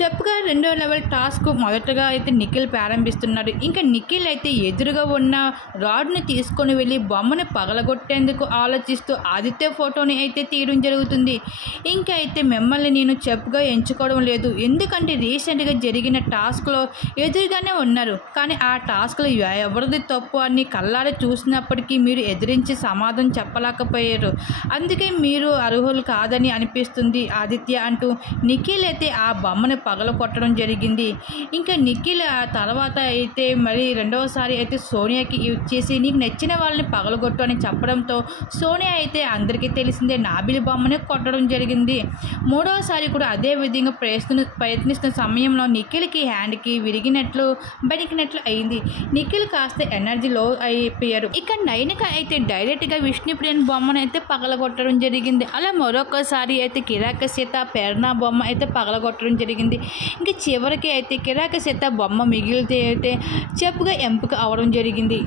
చెప్పగా రెండో level task మొదటగా అయితే నిఖిల్ ప్రారంభిస్తున్నాడు. ఇంకా నిఖిల్ అయితే ఎదురుగా ఉన్న రాడ్ని తీసుకొని వెళ్ళి బొమ్మని పగలగొట్టేందుకు ఆలోచిస్తూ ఆదిత్య ఫోటోని అయితే తీయడం జరుగుతుంది. ఇంకా అయితే మిమ్మల్ని నేను చెప్పుగా ఎంచుకోవడం లేదు, ఎందుకంటే రీసెంట్గా జరిగిన టాస్క్లో ఎదురుగానే ఉన్నారు, కానీ ఆ టాస్క్లో ఎవరిది తప్పు అని కళ్ళారా చూసినప్పటికీ మీరు ఎదిరించి సమాధానం చెప్పలేకపోయారు, అందుకే మీరు అర్హులు కాదని అనిపిస్తుంది ఆదిత్య అంటూ నిఖిల్ అయితే ఆ బొమ్మని పగల కొట్టడం జరిగింది. ఇంకా నిఖిల్ ఆ తర్వాత అయితే మరి రెండవసారి అయితే సోనియాకి ఇచ్చేసి నీకు నచ్చిన వాళ్ళని పగలగొట్టు అని చెప్పడంతో సోనియా అయితే అందరికీ తెలిసిందే నాబిలి బొమ్మని కొట్టడం జరిగింది. మూడవసారి కూడా అదే విధంగా ప్రయత్నిస్తున్న సమయంలో నిఖిల్కి హ్యాండ్కి విరిగినట్లు బనికినట్లు అయింది. నిఖిల్ కాస్త ఎనర్జీ లో అయిపోయారు. ఇక నైనిక అయితే డైరెక్ట్గా విష్ణుప్రియన్ బొమ్మను అయితే పగలగొట్టడం జరిగింది. అలా మరొకసారి అయితే కిరాక సీత ప్రేరణ బొమ్మ అయితే పగలగొట్టడం జరిగింది. ఇంకా చివరికి అయితే కిరాక సీత బొమ్మ మిగిలితే అయితే చెప్పుగా ఎంపిక అవడం జరిగింది.